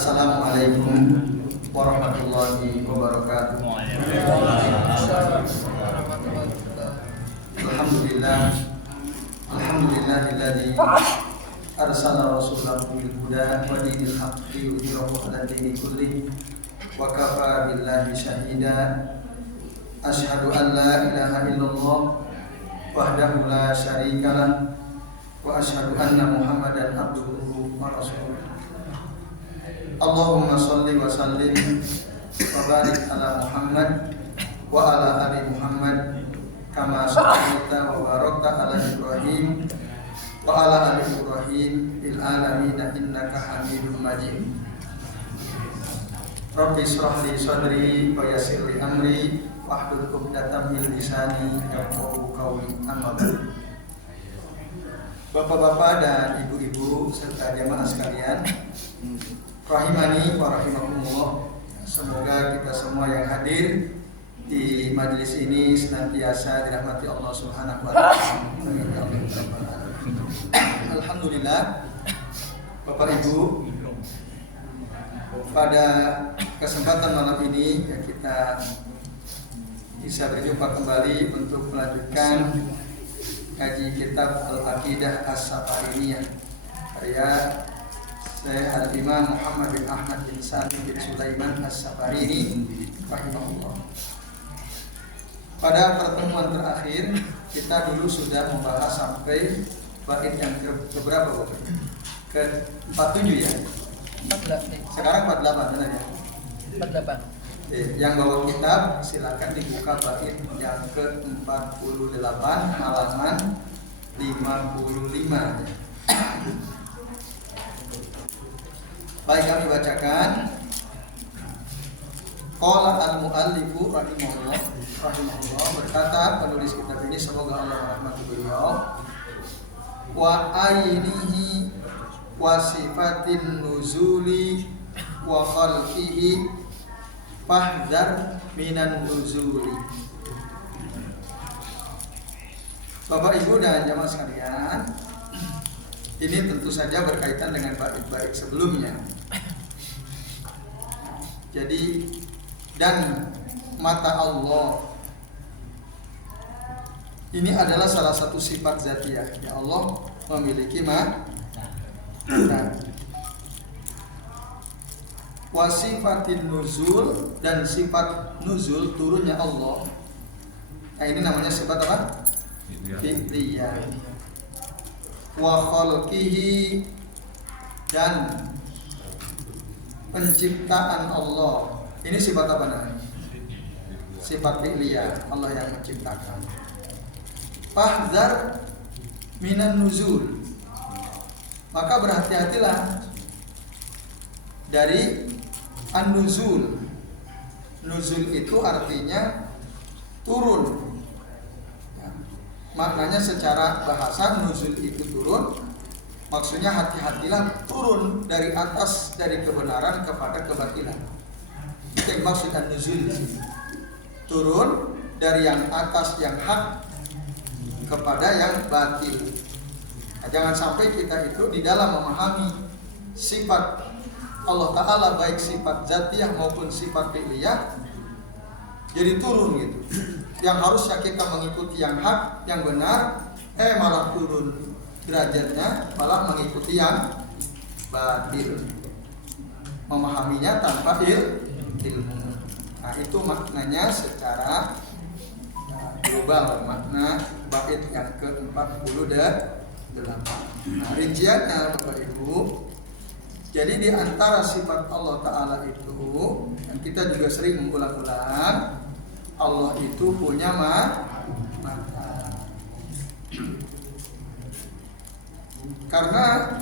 Assalamualaikum warahmatullahi wabarakatuh. Alhamdulillahilladzi arsala rasulahu bil huda wa dinil haqqi yudhhirahu 'ala dini kullih wa kafa billahi shahida. Asyhadu an la ilaha illallah wahdahu la syarikalah wa asyhadu anna Muhammadan abduhu wa rasuluh. Allahumma shalli wa sallim wa barik ala Muhammad wa ala ali Muhammad kama shallaita wa barakta ala Ibrahim wa ala ali Ibrahim fil alamin innaka Hamidum Majid. Rabbi shrah li sadri wa yassir li amri wahlul 'uqdatam min lisani yafqahu qawli. Amma ba'du. Bapak-bapak dan ibu-ibu serta jamaah sekalian, rahimani wa rahimakumullah. Semoga kita semua yang hadir di majelis ini senantiasa dirahmati Allah Subhanahu wa taala. Alhamdulillah, Bapak Ibu, pada kesempatan malam ini ya, kita bisa berjumpa kembali untuk melanjutkan kaji kitab Al-Aqidah As-Safariniyah karya Syekh Al-Imam Muhammad bin Ahmad bin Sa'id bin Sulaiman As-Safarini rahimahullah. Pada pertemuan terakhir kita dulu sudah membahas sampai bait yang keberapa Bapak? Ke-47 ya? 48. Sekarang 48 benar ya? 48. Yang bawa kitab silakan dibuka bait yang ke-48 halaman 55. Baik, kami bacakan. Qala al-muallifu rahimahullah berkata penulis kitab ini, semoga Allah merahmati beliau, wa ainihi wa sifatin nuzuli wa khalqihi fahdhar minan nuzuli. Bapak Ibu dan jamaah sekalian, ini tentu saja berkaitan dengan bait-bait sebelumnya. Jadi, dan mata Allah ini adalah salah satu sifat zatiyah. Ya, Allah memiliki mata. Wasifatin nuzul, dan sifat nuzul turunnya Allah. Nah, ini namanya sifat apa? Fi'liyah. Wa khalqihi, dan penciptaan Allah. Ini sifat apa namanya? Sifat fi'liyah, Allah yang menciptakan. Fahdhar minan nuzul, maka berhati-hatilah dari an-nuzul. Nuzul itu artinya turun. Maknanya secara bahasa nuzul itu turun. Maksudnya hati-hatilah turun dari atas, dari kebenaran kepada kebatilan. Itu yang maksud an-nuzul di sini. Turun dari yang atas, yang hak, kepada yang batil. Nah, jangan sampai kita itu di dalam memahami sifat Allah Ta'ala, baik sifat zatiyah maupun sifat fi'liyah, jadi turun gitu. Yang harusnya kita mengikuti yang hak, yang benar, malah turun derajatnya, malah mengikuti yang batil, memahaminya tanpa ilmu. Nah, itu maknanya secara global, makna bait yang ke-48. Nah, rinciannya Bapak Ibu, jadi di antara sifat Allah Ta'ala itu, yang kita juga sering mengulang-ulang, Allah itu punya mata. Karena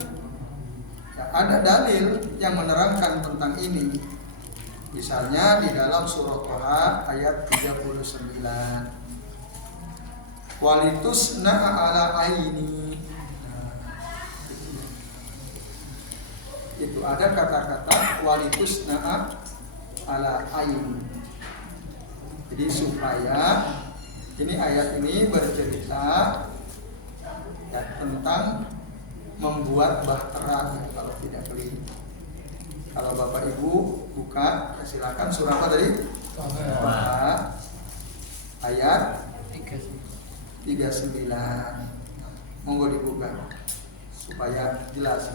ya, ada dalil yang menerangkan tentang ini. Misalnya di dalam surah Thaha ayat 39. Walitusna ala aini. Itu ada kata-kata walitusna ala aini. Jadi supaya ini ayat ini bercerita ya, tentang membuat bahtera, kalau tidak keliru. Kalau Bapak Ibu buka, silakan surah apa tadi? Ayat 39. Monggo dibuka supaya jelas.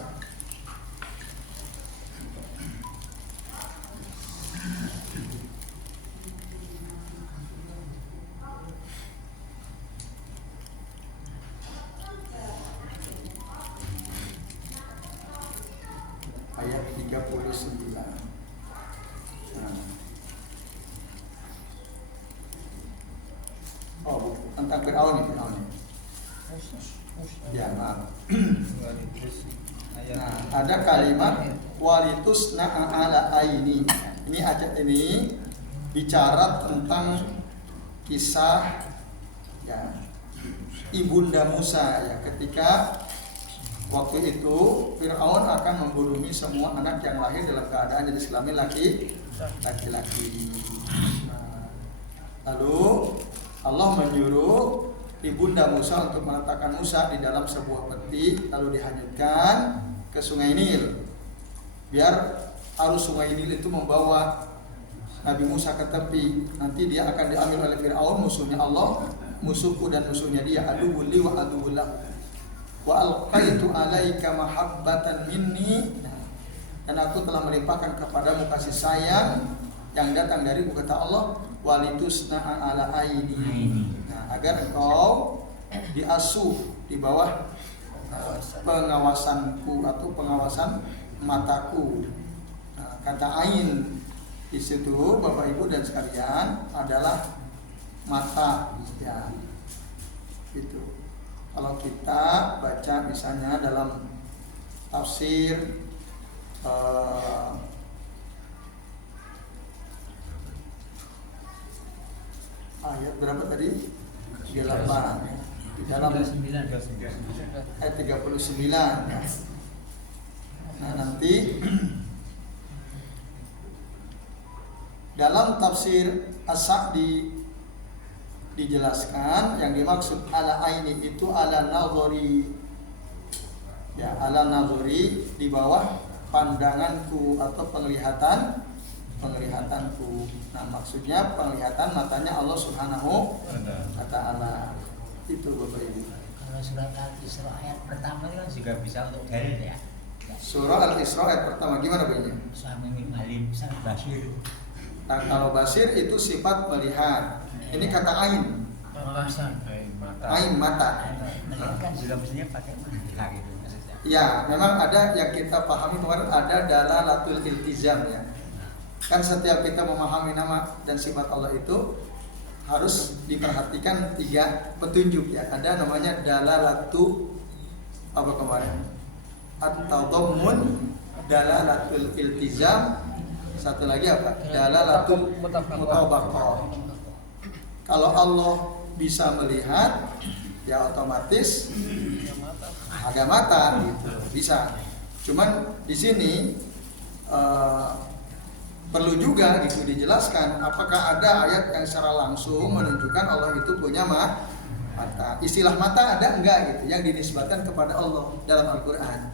Ayat 39. Oh, tentang Fir'aun nih, Fir'aun. Ya, maaf. Nah, ada kalimat walitus na'ala aini. Ini ayat ini bicara tentang kisah ya ibunda Musa ya, ketika waktu itu Fir'aun akan membunuhi semua anak yang lahir dalam keadaan jenis kelamin laki-laki. Nah, lalu Allah menyuruh ibunda Musa untuk meletakkan Musa di dalam sebuah peti lalu dihanyutkan ke sungai Nil, biar arus sungai Nil itu membawa Nabi Musa ke tepi. Nanti dia akan diambil oleh Fir'aun, musuhnya Allah, musuhku dan musuhnya dia, aduwwul li wa aduwwul lahu. Wa alqaitu alaika mahabbatan minni, dan aku telah melimpahkan kepadamu kasih sayang yang datang dariku, kata Allah, walitusna'a ala aini. Nah, agar engkau diasuh di bawah pengawasanku atau pengawasan mataku. Nah, kata ain di situ Bapak Ibu dan sekalian adalah mata ya. Itu. Kalau kita baca misalnya dalam tafsir ayat berapa tadi? 38 ya. Di dalam ayat 39 ya. Nah, nanti dalam tafsir As-Sa'di dijelaskan yang dimaksud ala aini itu ala nazari ya, ala nazari di bawah pandanganku atau penglihatanku. Nah, maksudnya penglihatan matanya Allah Subhanahu wa ta'ala. Itu Bapak Ibu. Kalau surat Al-Isra ayat pertama kan juga bisa untuk dalil ya. Surah Al-Isra ayat pertama gimana bunyinya? Suami alim basir. Nah, kalau basir itu sifat melihat. Ini kata ain. Ain mata. Melihat kan juga mestinya pakai mata gitu. Ya, memang ada yang kita pahami kemarin, ada dalalatul iltizam ya. Kan setiap kita memahami nama dan sifat Allah itu harus diperhatikan 3 petunjuk ya. Ada namanya dalalatu apa kemarin? At-tadammun, dalalatul iltizam, satu lagi apa? Dalalatul mutabaqah. Kalau Allah bisa melihat, ya otomatis ada mata gitu, bisa. Cuman di sini perlu juga gitu dijelaskan apakah ada ayat yang secara langsung menunjukkan Allah itu punya mata. Istilah mata ada enggak gitu yang dinisbatkan kepada Allah dalam Al-Qur'an.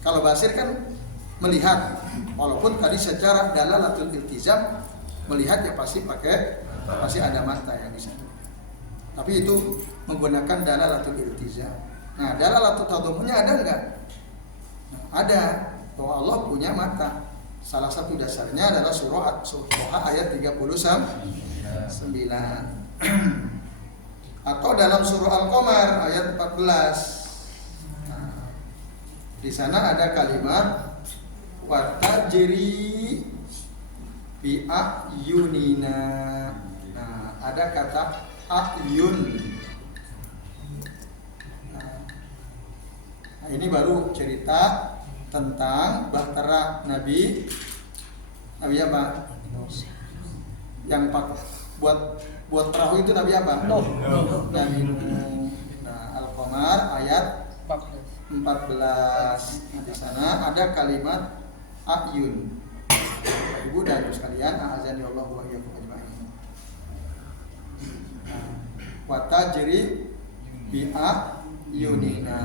Kalau basir kan melihat, walaupun tadi secara dalalatul iltizam melihat ya pasti ada mata yang bisa. Tapi itu menggunakan dalalatul iltizam. Nah, dalalatul tadammunnya ada enggak? Nah, ada, bahwa Allah punya mata. Salah satu dasarnya adalah surah ayat 39. Atau dalam surah Al-Qamar ayat 14. Nah, di sana ada kalimat wa tajri bi ayunina. Nah, ada kata ayun. Nah, ini baru cerita tentang bahtera Nabi apa? Yang buat perahu itu Nabi apa? Nabi Nuh. Nah, Al-Qamar ayat 14. Nah, di sana ada kalimat ayun. Ibu dan ibu sekalian, a'azani Allah wa iyyakum ajma'in. Wa tajri bi ayunina.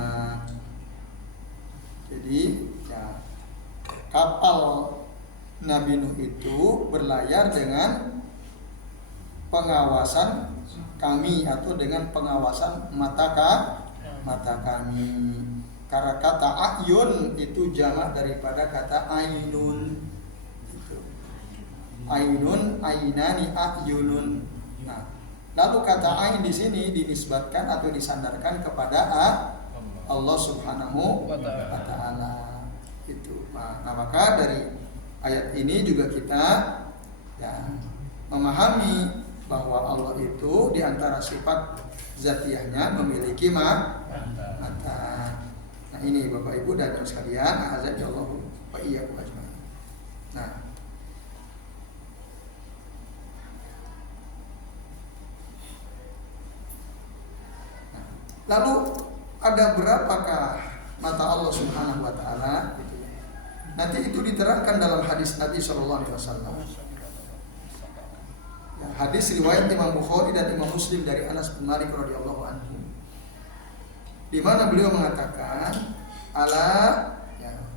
Jadi ya, kapal Nabi Nuh itu berlayar dengan pengawasan kami atau dengan pengawasan mata kami. Karena kata ayun itu jamak daripada kata ainun. Ainun, ainani, ayunun. Nah, lalu kata ain di sini dinisbatkan atau disandarkan kepada Allah Subhanahu wa Ta'ala. Itu. Nah, maka dari ayat ini juga kita ya memahami bahwa Allah itu diantara sifat zatiahnya memiliki mata. Nah ini Bapak Ibu dan sekalian, azzajallahu wa iyyakum ajmain. Nah, lalu ada berapakah mata Allah Subhanahu wa Ta'ala? Nanti itu diterangkan dalam hadis Nabi Shallallahu Alaihi Wasallam. Hadis riwayat Imam Bukhari dan Imam Muslim dari Anas bin Malik radhiyallahu anhu, di mana beliau mengatakan,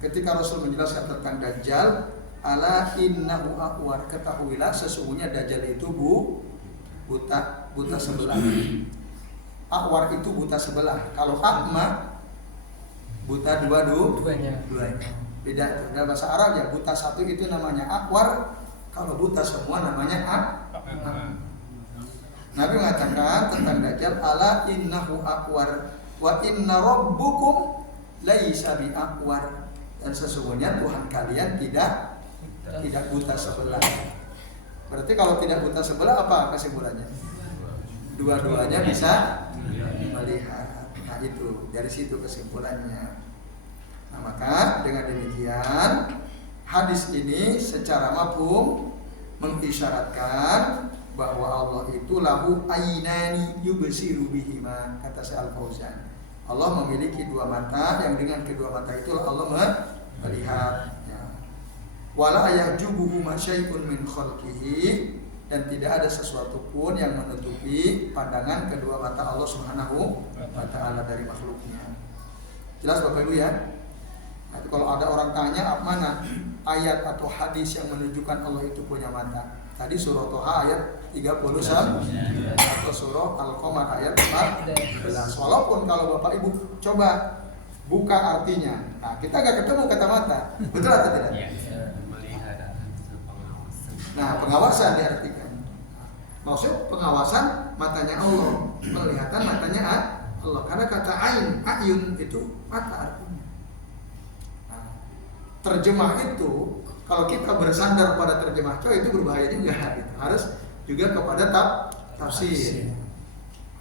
ketika Rasul menjelaskan tentang Dajjal, ala innahu aqwar, ketahuilah sesungguhnya Dajjal itu buta sebelah. Aqwar itu buta sebelah. Kalau akma buta duanya. Beda itu. Dalam bahasa Arab ya, buta satu itu namanya aqwar, kalau buta semua namanya Nabi mengatakan tentang Dajjal, ala innahu aqwar wa inna rabbukum laisa bi aqwar, dan sesungguhnya Tuhan kalian tidak buta sebelah. Berarti kalau tidak buta sebelah apa kesimpulannya? Dua-duanya bisa melihat. Nah itu dari situ kesimpulannya. Nah maka dengan demikian hadis ini secara mafhum mengisyaratkan bahwa Allah itu lahu ainani yubsiru bihima, kata Syekh Al-Fauzan. Allah memiliki dua mata yang dengan kedua mata itu Allah melihat. Wala yahjubuhu ma syai'un min khalqihi, dan tidak ada sesuatu pun yang menutupi pandangan kedua mata Allah Subhanahu wa Ta'ala dari makhluknya. Jelas Bapak Ibu ya? Nanti kalau ada orang tanya mana ayat atau hadis yang menunjukkan Allah itu punya mata, tadi surah Toha ayat 30 atau surah Al-Qamar ayat 14. Walaupun kalau Bapak Ibu coba buka artinya, nah kita nggak ketemu kata mata, betul atau tidak? Nah pengawasan diartikan, maksud pengawasan matanya Allah, penglihatan matanya Allah, karena kata ayun itu mata artinya. Nah, terjemah itu kalau kita bersandar pada terjemah itu berbahaya juga, gitu. Harus juga kepada tafsir.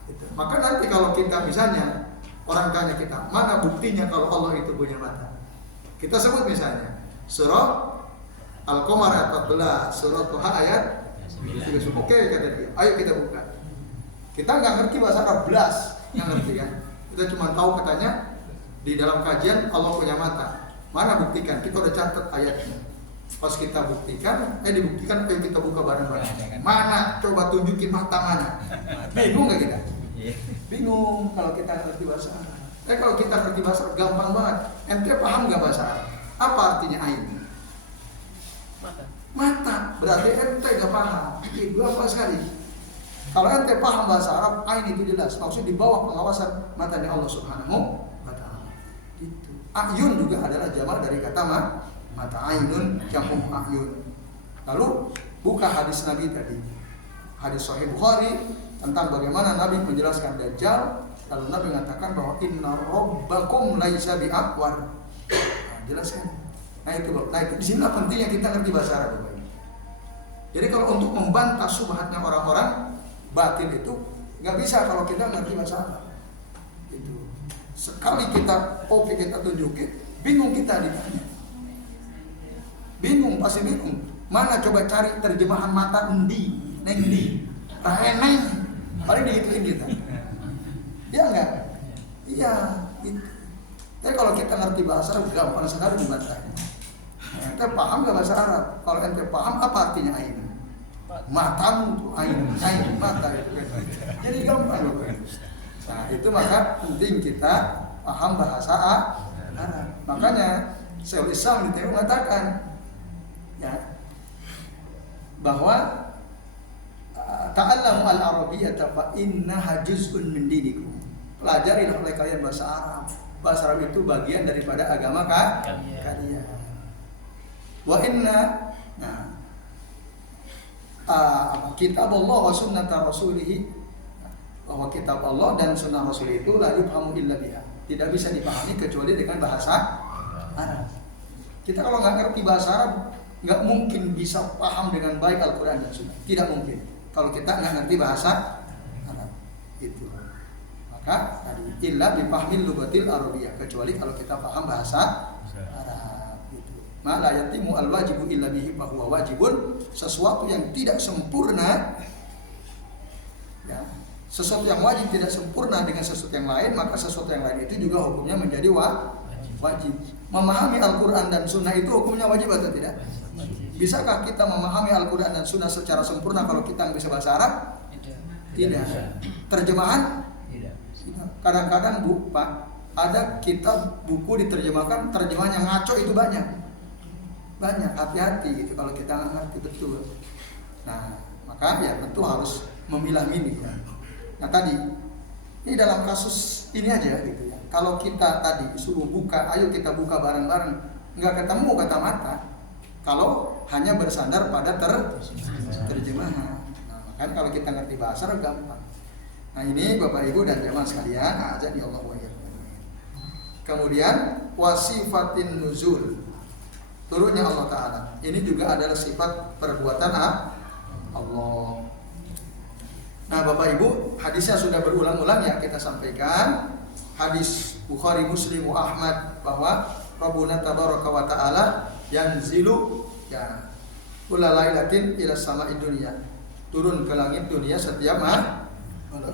Gitu. Maka nanti kalau kita misalnya orang tanya kita, mana buktinya kalau Allah itu punya mata? Kita sebut misalnya surah Al-Qamar ayat 14, surah Toha ayat 9. Oke kata dia, ayo kita buka. Kita nggak ngerti bahasa Arab, belas nggak ngerti kan? Kita cuma tahu katanya di dalam kajian Allah punya mata. Mana buktikan? Kita udah catat ayatnya. Pas kita buktikan, dibuktikan, ayo kita buka bareng-bareng. Mana? Coba tunjukin mata mana? Bingung nggak kita? Bingung kalau kita ngerti bahasa Arab. Kalau kita ngerti bahasa Arab gampang banget. Ente paham nggak bahasa Arab? Apa artinya ain? Mata. Berarti ente nggak paham. Itu apa sekali? Kalau ente paham bahasa Arab, ain itu jelas. Maksudnya di bawah pengawasan matanya Allah Subhanahu wa Ta'ala. Itu. Ayun juga adalah jamak dari kata mata, ainun jamu ayun. Lalu buka hadis Nabi tadi, hadis Sahih Bukhari tentang bagaimana Nabi menjelaskan Dajjal. Lalu Nabi mengatakan bahwa inna rabbakum laisa bi aqwar. Nah, jelaskan. Nah itu di sini pentingnya kita ngerti bahasa Arab. Jadi kalau untuk membantah subhatnya orang-orang batin itu nggak bisa kalau kita ngerti bahasa Arab. Itu sekali kita kita tunjukin, bingung kita ditanya. Bingung, pasti bingung. Mana coba cari terjemahan mata endi, nengdi, raheneng, paling digituin kita. Iya enggak? Iya. Gitu. Tapi kalau kita ngerti bahasa Arab gampang sekali membantahnya. Ente paham gak bahasa Arab? Kalau ente paham apa artinya ain? Matamu tuh ain mata itu. Jadi gampang loh. Nah itu maka penting kita paham bahasa Arab. Makanya Syaikhul Islam di mengatakan, ya bahwa ta'allamu al-arabiyyata fa innaha juz'un min dinikum. Pelajarilah oleh kalian bahasa Arab. Bahasa Arab itu bagian daripada agama kalian. Wa inna kitab Allah wa sunnata rasulih, bahwa kitab Allah dan sunnah Rasul itu la yufhamu illa biha, tidak bisa dipahami kecuali dengan bahasa Arab. Kita kalau nggak ngerti bahasa Arab nggak mungkin bisa paham dengan baik Al-Quran dan Sunnah, tidak mungkin kalau kita nggak ngerti bahasa Arab itu. Maka tadi illa bifahmil lughatil arabiyyah, kecuali kalau kita paham bahasa Arab itu. Ma la yatimu al-wajibu illa bihi fa huwa wajibun, sesuatu yang tidak sempurna ya, sesuatu yang wajib tidak sempurna dengan sesuatu yang lain, maka sesuatu yang lain itu juga hukumnya menjadi wajib. Memahami Al-Quran dan Sunnah itu hukumnya wajib atau tidak? Bisakah kita memahami Al-Quran dan Sunnah secara sempurna kalau kita nggak bisa bahasa Arab? Tidak. Terjemahan? Tidak. Kadang-kadang Pak, ada kitab buku diterjemahkan, terjemahan yang ngaco itu banyak. Hati-hati gitu kalau kita nggak ngerti betul. Nah, maka ya tentu harus memilah-milih ya. Nah tadi ini dalam kasus ini aja gitu ya. Kalau kita tadi suruh buka, ayo kita buka bareng-bareng, nggak ketemu kata mata. Kalau hanya bersandar pada terjemahan. Nah, makanya kalau kita ngerti bahasa gampang. Nah ini Bapak Ibu dan jemaah sekalian, azan ya Allah wa iyyakum. Kemudian wasifatin nuzul, turunnya Allah Ta'ala. Ini juga adalah sifat perbuatan Allah. Nah Bapak Ibu, hadisnya sudah berulang-ulang ya kita sampaikan. Hadis Bukhari, Muslim, Ahmad, bahwa Rabbuna tabaraka wa ta'ala yanzilu ya kulla lailatin ila sama'i dunya, turun ke langit dunia setiap malam.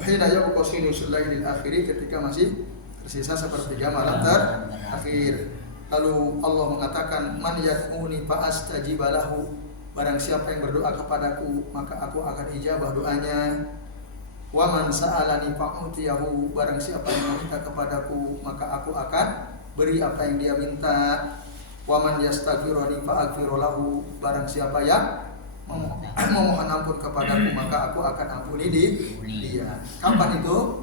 Hina yabqa sinusul lailil akhiri, ketika masih tersisa sepertiga malam terakhir. Lalu Allah mengatakan, man yad'uni fa astajiba lahu, barang siapa yang berdoa kepadaku maka aku akan ijabah doanya. Wa man sa'alani fa'utiyahu, barang siapa yang meminta kepadaku maka aku akan beri apa yang dia minta. Wa man yastaghfiruni fa'aghfiru lahu, barang siapa yang memohon ampun kepadaku maka aku akan ampuni dia. Kapan itu?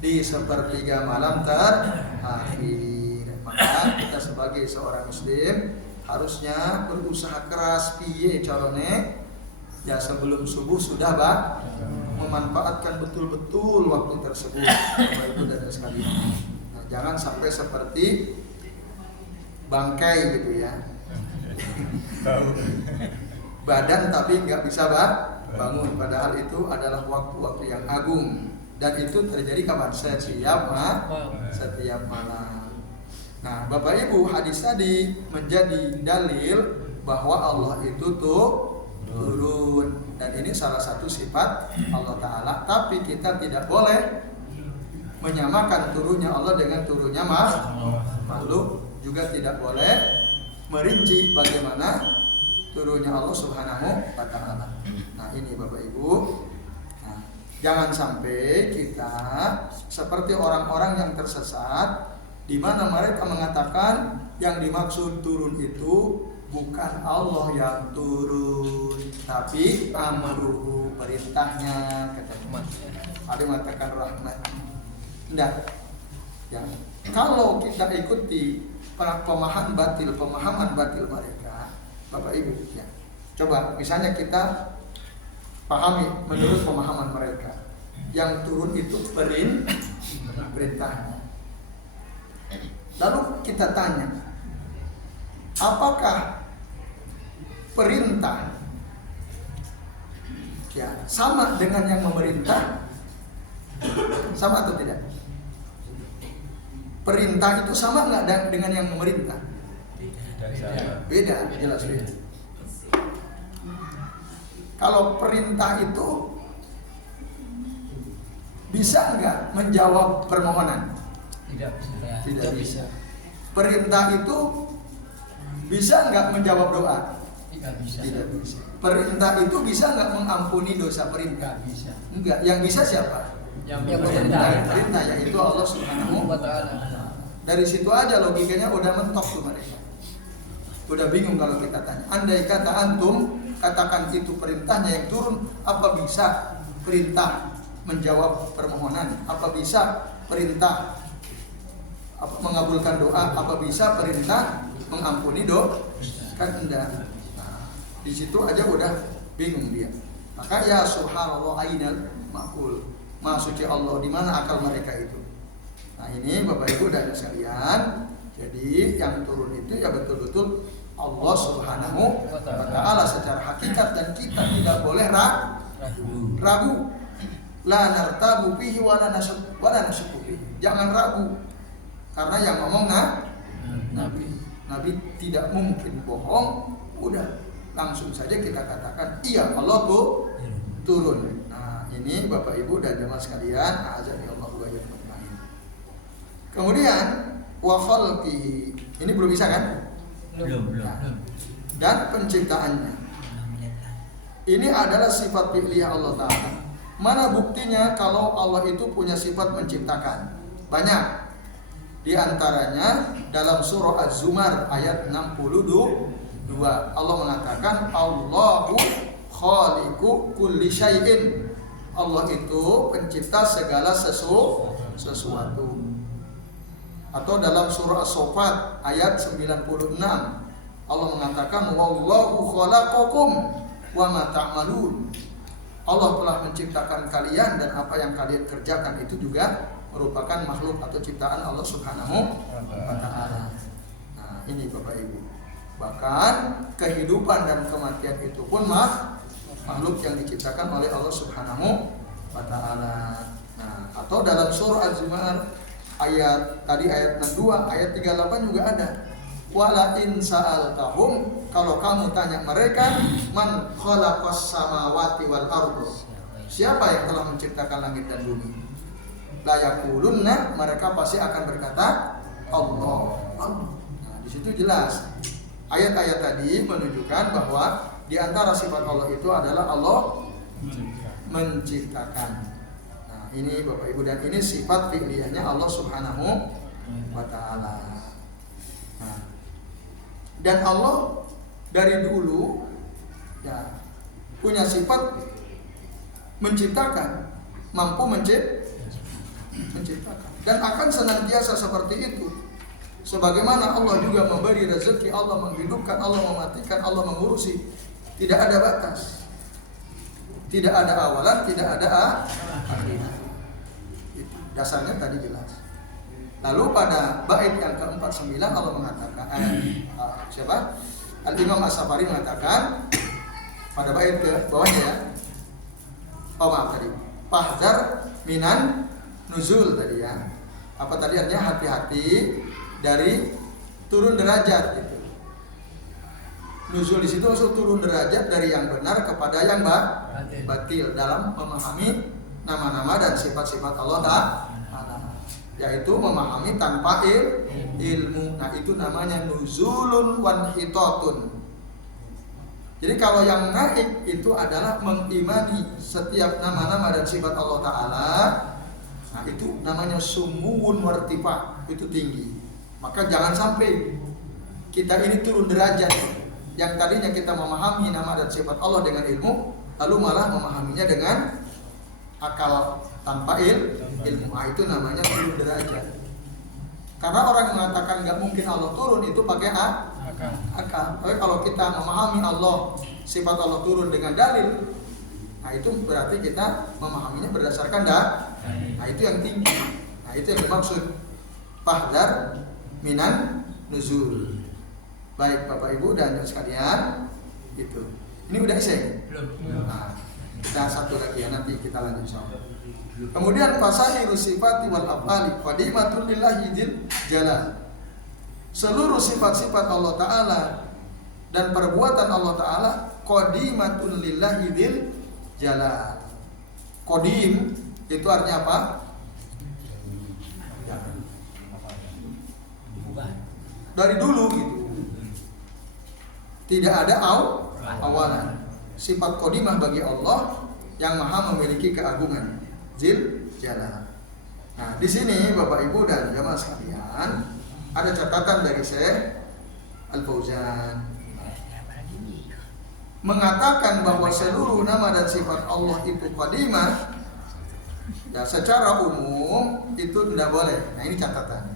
Di sepertiga malam terakhir. Maka kita sebagai seorang muslim harusnya berusaha keras piye carane ya sebelum subuh sudah memanfaatkan betul-betul waktu tersebut, Bapak Ibu dan sekalian. Nah, jangan sampai seperti bangkai gitu ya, badan tapi nggak bisa bangun, padahal itu adalah waktu-waktu yang agung dan itu terjadi kapan? Setiap malam. Nah Bapak Ibu, hadis tadi menjadi dalil bahwa Allah itu turun, dan ini salah satu sifat Allah Ta'ala. Tapi kita tidak boleh menyamakan turunnya Allah dengan turunnya makhluk, juga tidak boleh merinci bagaimana turunnya Allah Subhanahu wa Ta'ala. Nah ini Bapak Ibu, nah, jangan sampai kita seperti orang-orang yang tersesat, di mana mereka mengatakan yang dimaksud turun itu bukan Allah yang turun, tapi amruhu, perintahnya, kata teman. Ada mengatakan rahmat. Tidak. Ya. Kalau kita ikuti pemahaman batil mereka, Bapak Ibu, ya. Coba misalnya kita pahami menurut pemahaman mereka, yang turun itu perintahnya. Lalu kita tanya, apakah perintah ya sama dengan yang memerintah? Sama atau tidak? Perintah itu sama nggak dengan yang memerintah? Beda, jelas beda. Kalau perintah itu bisa nggak menjawab permohonan? Tidak bisa. Perintah itu bisa nggak menjawab doa? Tidak bisa. Perintah itu bisa nggak mengampuni dosa perintah? Bisa. Enggak. Yang bisa siapa? Yang perintah, yaitu Allah Subhanahu wa Ta'ala. Dari situ aja logikanya udah mentok tuh mereka. Udah bingung kalau kita tanya. Andai kata antum katakan itu perintahnya yang turun, apa bisa perintah menjawab permohonan? Apa bisa perintah mengabulkan doa? Apa bisa perintah mengampuni dosa? Kan enggak. Nah, di situ aja udah bingung dia. Maka ya subhanallah ainal ma'qul. Maha suci Allah, di mana akal mereka itu? Nah, ini Bapak Ibu dan sekalian, jadi yang turun itu ya betul-betul Allah Subhanahu wa taala secara hakikat, dan kita tidak boleh ragu. La nartabu fihi wa la nashku fihi. Jangan ragu. Karena yang ngomong Nabi tidak mungkin bohong. Udah langsung saja kita katakan iya Allah tuh turun. Nah, ini Bapak Ibu dan jemaah sekalian, azani Allah wa iyyakum. Kemudian wa khalqihi. Ini belum bisa kan? Belum. Dan penciptaannya. Ini adalah sifat fi'liyah Allah Ta'ala. Mana buktinya kalau Allah itu punya sifat menciptakan? Banyak. Di antaranya dalam surah Az-Zumar ayat 62, Allah mengatakan Allahu khaliqu kulli syai'in. Allah itu pencipta segala sesuatu. Atau dalam surah As-Saffat ayat 96, Allah mengatakan wallahu khalaqakum wa ma ta'malun. Allah telah menciptakan kalian, dan apa yang kalian kerjakan itu juga merupakan makhluk atau ciptaan Allah Subhanahu wa taala. Nah, ini Bapak Ibu. Bahkan kehidupan dan kematian itu pun makhluk yang diciptakan oleh Allah Subhanahu wa taala. Nah, atau dalam surah Az-Zumar ayat 62, ayat 38 juga ada. Wala in sa'altahum, kalau kamu tanya mereka, man khalaqas samawati wal ardh, siapa yang telah menciptakan langit dan bumi? La yaqulunna, mereka pasti akan berkata Allah. Nah, di situ jelas ayat-ayat tadi menunjukkan bahwa di antara sifat Allah itu adalah Allah menciptakan. Nah, ini Bapak Ibu, dan ini sifat fi'liyahnya Allah Subhanahu wa taala. Nah, dan Allah dari dulu ya punya sifat menciptakan, mampu menciptakan, dan akan senantiasa seperti itu. Sebagaimana Allah juga memberi rezeki, Allah menghidupkan, Allah mematikan, Allah mengurusi, tidak ada batas, tidak ada awalan, tidak ada akhir. Dasarnya tadi jelas. Lalu pada bait yang ke-49 Allah mengatakan, siapa? Al-Imam As-Safari mengatakan pada bait ke bawahnya ya. Oh maaf tadi. Fahdar minan nuzul tadi ya. Apa tadi artinya? Hati-hati dari turun derajat gitu. Nuzul di situ maksud turun derajat dari yang benar kepada yang batil dalam memahami nama-nama dan sifat-sifat Allah Ta'ala, yaitu memahami tanpa ilmu. Nah, itu namanya nuzulun wanhitatun. Jadi kalau yang naik itu adalah mengimani setiap nama-nama dan sifat Allah Ta'ala. Nah, itu namanya sumuwun wartifa, itu tinggi. Maka jangan sampai kita ini turun derajat. Yang tadinya kita memahami nama dan sifat Allah dengan ilmu, lalu malah memahaminya dengan akal tanpa ilmu. Nah, itu namanya turun derajat. Karena orang mengatakan nggak mungkin Allah turun itu pakai akal. Tapi kalau kita memahami Allah, sifat Allah turun dengan dalil, nah itu berarti kita memahaminya berdasarkan nah itu yang tinggi. Nah itu yang dimaksud fahdar minan nuzul. Baik Bapak Ibu dan sekalian, itu. Ini udah isi? Belum. Nah, kita satu lagi ya, nanti kita lanjut insyaallah. Kemudian fasairu sifati wal af'ali qadimatun lillahi jalal. Seluruh sifat-sifat Allah Ta'ala dan perbuatan Allah Ta'ala qadimatun lillahi jalal. Qadim itu artinya apa? Dari dulu gitu. Tidak ada awalan. Sifat qadimah bagi Allah yang maha memiliki keagungan. Jalal. Nah, di sini Bapak Ibu dan jamaah sekalian, ada catatan dari Syekh Al-Fauzan mengatakan bahwa seluruh nama dan sifat Allah itu qadimah, ya secara umum itu tidak boleh. Nah ini catatan.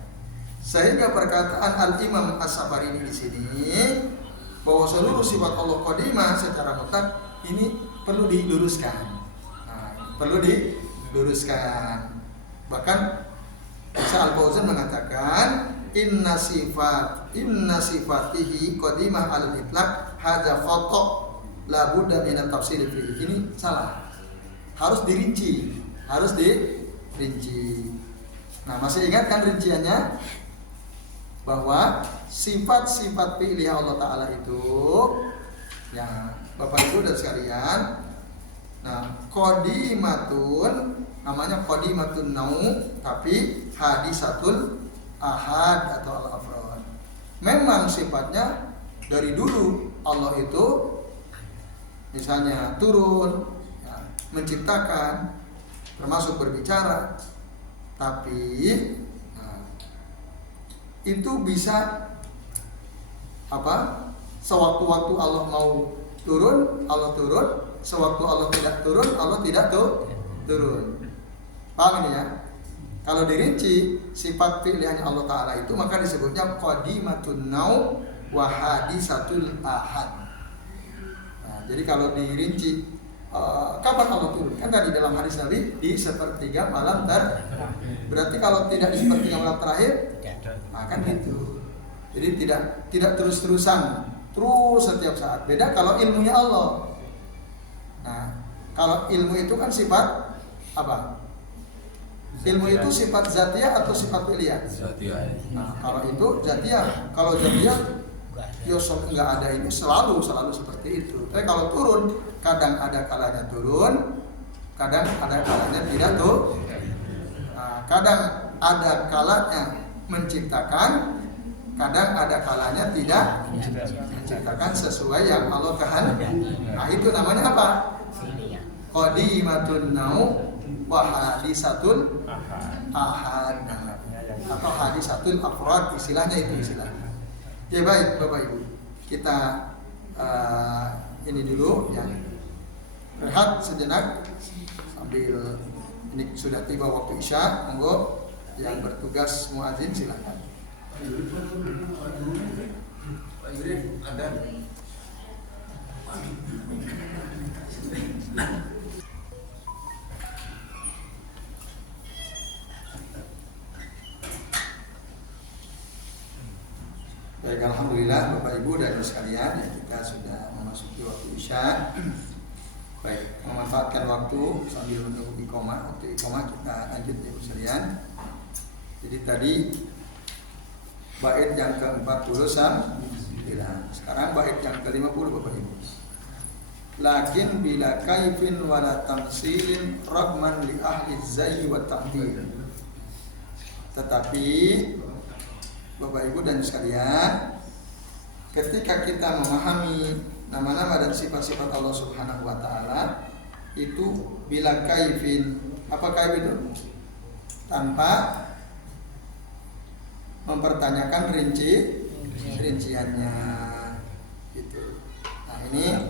Sehingga perkataan Al-Imam As-Safarini di sini bahwa seluruh sifat Allah qadimah secara mutlak ini perlu diluruskan. Nah, perlu diluruskan. Bahkan Al-Fauzan mengatakan inna sifatihi qadimah al-itlaq hadza khata' la budda min at-tafsir fihi. Ini salah. Harus dirinci. Nah, masih ingat kan rinciannya? Bahwa sifat-sifat fi'liyah Allah Ta'ala itu, ya Bapak Ibu dan sekalian, nah qadimatun, namanya qadimatun nau, tapi hadisatul ahad atau al-afrad. Memang sifatnya dari dulu Allah itu misalnya turun, ya, menciptakan, termasuk berbicara, tapi nah, itu bisa apa? Sewaktu-waktu Allah mau turun, Allah turun. Sewaktu Allah tidak turun, Allah tidak turun. Paham ini ya? Kalau dirinci sifat fi'liyahnya Allah Ta'ala itu, maka disebutnya qadimatun nau wa hadisatul ahad. Nah, jadi kalau dirinci kapan Allah turun? Kan tadi dalam hadis Nabi di sepertiga malam terakhir. Berarti kalau tidak di sepertiga malam terakhir, nah kan gitu. Jadi tidak terus-terusan, terus setiap saat. Beda kalau ilmunya Allah. Nah, kalau ilmu itu kan sifat apa? Ilmu itu sifat zatiyah atau sifat fi'liyah? Zatiyah. Nah, kalau itu zatiyah, kalau zatiyah enggak ada ini, selalu seperti itu. Tapi kalau turun, kadang ada kalanya turun, kadang ada kalanya tidak tuh. Nah, kadang ada kalanya menciptakan, kadang ada kalanya tidak menciptakan sesuai yang Allah kehendaki. Nah, itu namanya apa? Qadimatun nau wa hadisatul ahad, atau hadisatul afrad, istilahnya itu istilahnya. Ya baik Bapak Ibu, kita ini dulu ya, rehat sejenak sambil ini sudah tiba waktu Isya. Monggo yang bertugas muadzin silakan. Pak Yuri, ada. Baik, alhamdulillah Bapak Ibu dan sekalian, ya, kita sudah memasuki waktu Isya. Baik, memanfaatkan waktu sambil menunggu iqomah. Waktu iqomah kita lanjut ya sekalian. Jadi tadi bait yang ke-40 sekarang bait yang ke-50 Bapak Ibu. Lakin bila kaifin wala tamsilin ragman li ahli zayyi wa ta'dil. Tetapi Bapak Ibu dan sekalian, ketika kita memahami nama-nama dan sifat-sifat Allah Subhanahu wa taala itu bila kaifin, apa kaif itu? Tanpa mempertanyakan rinciannya gitu. Nah, ini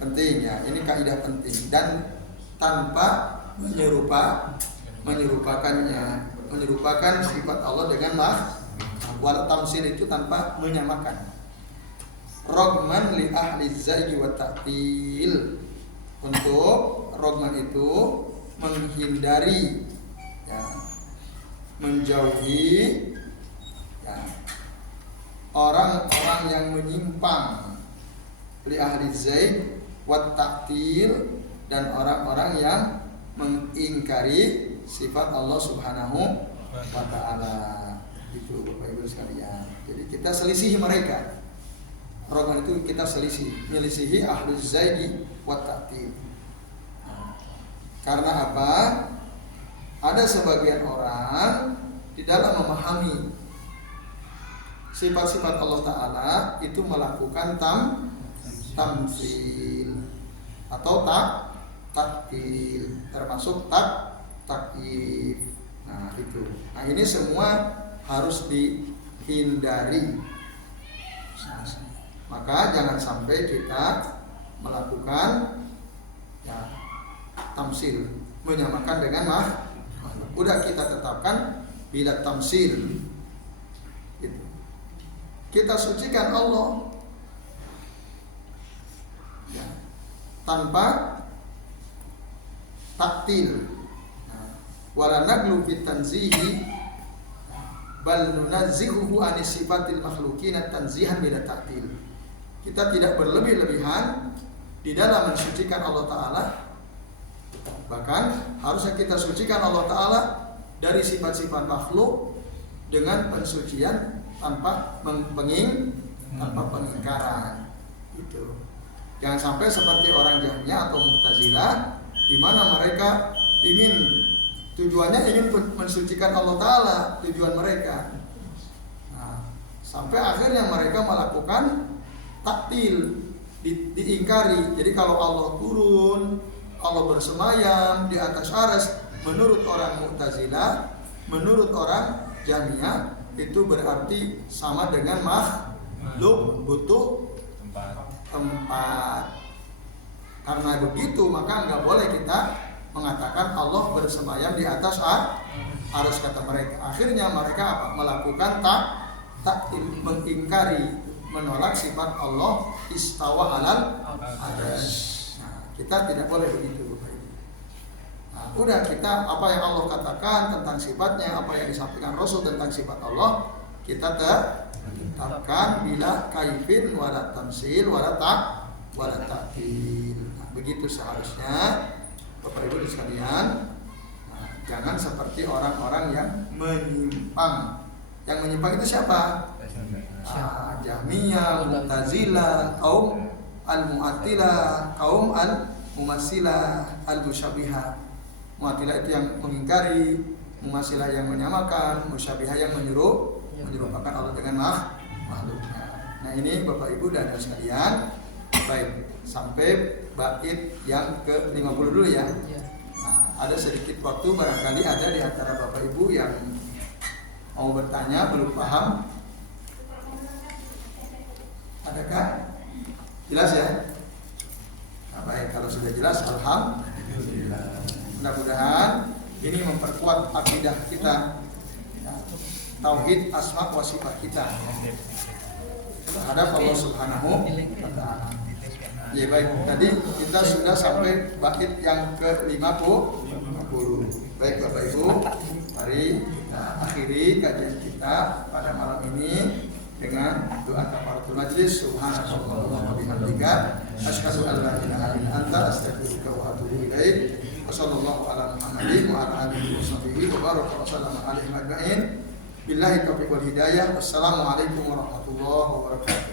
penting ya, ini kaidah penting, dan tanpa menyerupakan sifat Allah dengan wal tamsil itu tanpa menyamakan. Rogman li ahli zayyi wa ta'til. Untuk rogman itu menghindari, ya, menjauhi, ya, orang-orang yang menyimpang, li ahli zayyi wa ta'til, dan orang-orang yang mengingkari sifat Allah Subhanahu wa ta'ala. Itu Bapak Ibu sekalian. Jadi kita selisihi mereka. Rogan itu kita menyelisihi ahlu zaidi wa ta'til. Karena apa? Ada sebagian orang di dalam memahami sifat-sifat Allah Ta'ala itu melakukan tamsil atau taktil, termasuk takyif. Nah itu. Nah ini semua harus dihindari. Nah, Maka jangan sampai kita melakukan ya, tamsil, menyamakan dengan makhluk. Udah kita tetapkan bila tamsil gitu. Kita sucikan Allah ya, tanpa taktil. Wala naglu fit tanzihi bal nunazzihuhu anis sifatil makhluqina tanzihan bila taktil. Kita tidak berlebih-lebihan di dalam mensucikan Allah Ta'ala. Bahkan harusnya kita sucikan Allah Ta'ala dari sifat-sifat makhluk dengan pensucian tanpa pengingkaran. Gitu. Jangan sampai seperti orang Jahmiyah atau Mu'tazilah, di mana mereka tujuannya ingin mensucikan Allah Ta'ala, tujuan mereka. Nah, sampai akhirnya mereka melakukan taktil, diingkari. Jadi kalau Allah turun, Allah bersemayam di atas arsy, menurut orang Mu'tazilah, menurut orang Jahmiyah, itu berarti sama dengan makhluk butuh tempat. Karena begitu maka nggak boleh kita mengatakan Allah bersemayam di atas arsy, kata mereka. Akhirnya mereka apa? Melakukan taktil, mengingkari, menolak sifat Allah istawa alal arsy. Nah, kita tidak boleh begitu, Bapak Ibu. Nah, udah kita apa yang Allah katakan tentang sifatnya, apa yang disampaikan Rasul tentang sifat Allah, kita tetapkan bila kaifin wala tamsil wala ta'til. Nah, begitu seharusnya Bapak Ibu sekalian. Nah, jangan seperti orang-orang yang menyimpang. Yang menyimpang itu siapa? Jahmiyah, Mu'tazilah, kaum al-Mu'attilah, kaum al-Mumatsilah, al-Musyabihah. Mu'attilah itu yang mengingkari, Mumatsilah yang menyamakan, Musyabihah yang menyerupakan Allah dengan makhluknya. Nah, ini Bapak Ibu dan saudara sekalian. Baik, sampai bait yang ke-50 dulu ya. Nah, ada sedikit waktu, barangkali ada di antara Bapak Ibu yang mau bertanya, belum paham. Adakah? Jelas ya? Nah, baik, kalau sudah jelas, alhamdulillah. Mudah-mudahan ini memperkuat akidah kita, tauhid asma wa sifat kita terhadap Allah Subhanahu wa Ta'ala. Ya baik, tadi kita sudah sampai bait yang ke-50. Baik Bapak Ibu, mari kita akhiri kajian kita pada malam ini dengan doa kafaratul majlis. Subhanallah wa bihamdika asyhadu an la ilaha illa anta astaghfiruka wa atubu ilaik. Wassallallahu ala Muhammadin wa ala alihi washabihi wa baraka wa sallama alaihi ajma'in. Billahi taufiq wal hidayah. Wassalamualaikum warahmatullahi wabarakatuh.